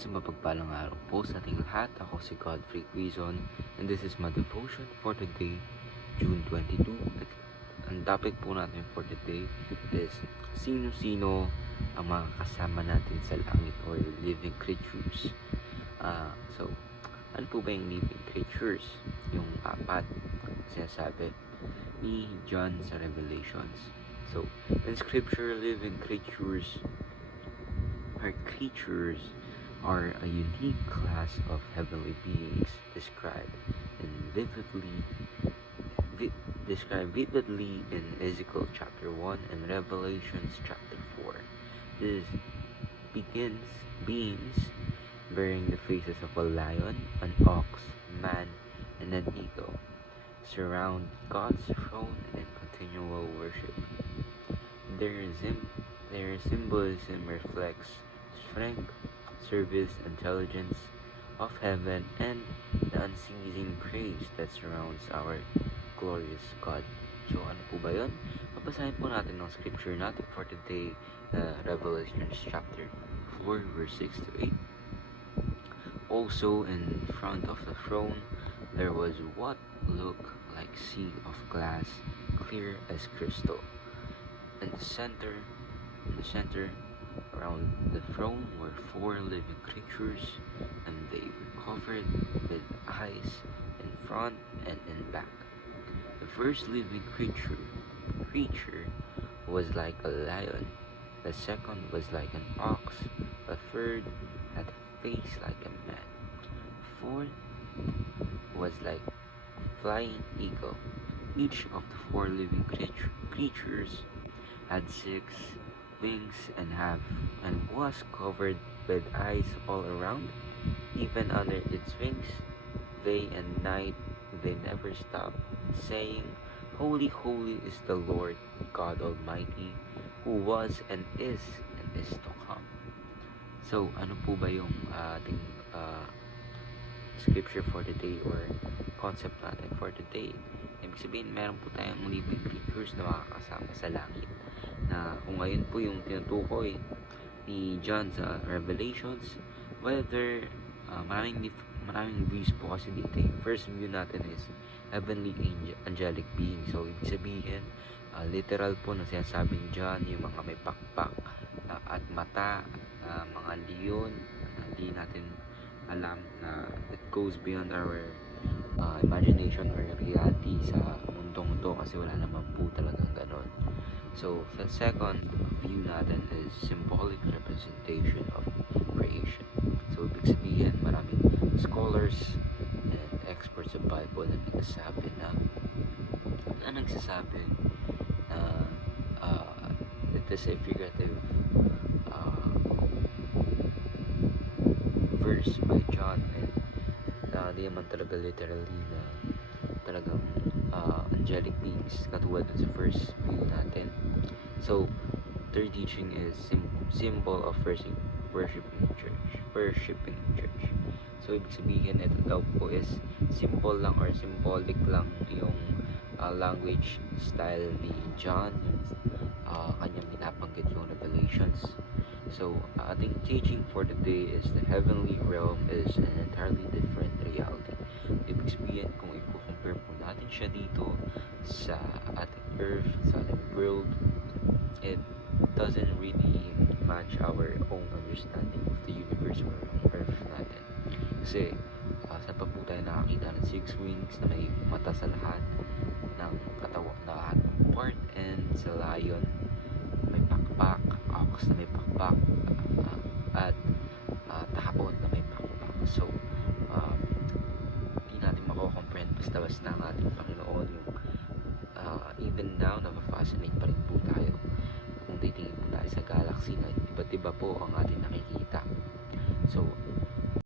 Isang mapagpalang araw po sa ating lahat. Ako si Godfrey Quizon and this is my devotion for today, June 22. At ang topic po natin for today is sino-sino ang mga kasama natin sa langit or living creatures. So, ano po ba yung living creatures? Yung apat sinasabi ni John sa Revelations. So, in scripture, living creatures are a unique class of heavenly beings described vividly in Ezekiel chapter 1 and Revelations chapter 4. This begins beings bearing the faces of a lion, an ox, man, and an eagle surround God's throne in continual worship. Their symbolism reflects strength, service, intelligence of heaven, and the unceasing praise that surrounds our glorious God. So ano po ba yun? Babasahin po natin ng scripture natin for today, Revelation chapter 4 verse 6 to 8. Also in front of the throne there was what looked like sea of glass, clear as crystal. In the center around the throne were 4 living creatures, and they were covered with eyes in front and in back. The first living creature was like a lion, the second was like an ox, the third had a face like a man, the fourth was like a flying eagle. Each of the 4 living creatures had 6 wings and was covered with eyes all around. Even under its wings, day and night they never stop saying, "Holy, holy is the Lord God Almighty, who was and is to come." So, ano po ba yung ating scripture for today or concept natin for today? Ibig sabihin, meron po tayong living creatures na makakasama sa langit, na kung ngayon po yung tinutukoy ni John sa Revelations, whether maraming views po kasi dito. First view natin is heavenly angelic being. So ibig sabihin, literal po na sinasabi ni John, yung mga may pakpak at mata, mga leon, hindi natin alam, na it goes beyond our imagination or reality sa mundong to, kasi wala naman po talagang ganon. So the second view natin is symbolic representation of creation. So ibig sabihin, maraming scholars and experts of Bible na nagsasabi na it is a figurative verse by John, and di naman talaga literally na talagang angelic beings katulad dun sa first view natin. So third teaching is symbol of worshiping church. So ibig sabihin, ito daw po is symbol lang or symbolic lang yung language style ni John, yung kanyang binabanggit yung Revelations. So ating teaching for the day is the heavenly realm is an entirely different reality. Ibig sabihin, kung i-compare po natin siya dito sa ating earth, sa ating world, it doesn't really match our own understanding of the universe or earth natin. Kasi saan pa po tayo nakakita ng 6 wings na may mata sa lahat ng katawan, na lahat ng part, and sa lion may pakpak, ox na may pakpak, at tao na may pakpak. So hindi natin mako-comprehend basta-basta ang ating Panginoon. Yung even now, napafascinate pa rin po tayo kung titingin po tayo sa galaxy na iba't iba po ang ating nakikita. So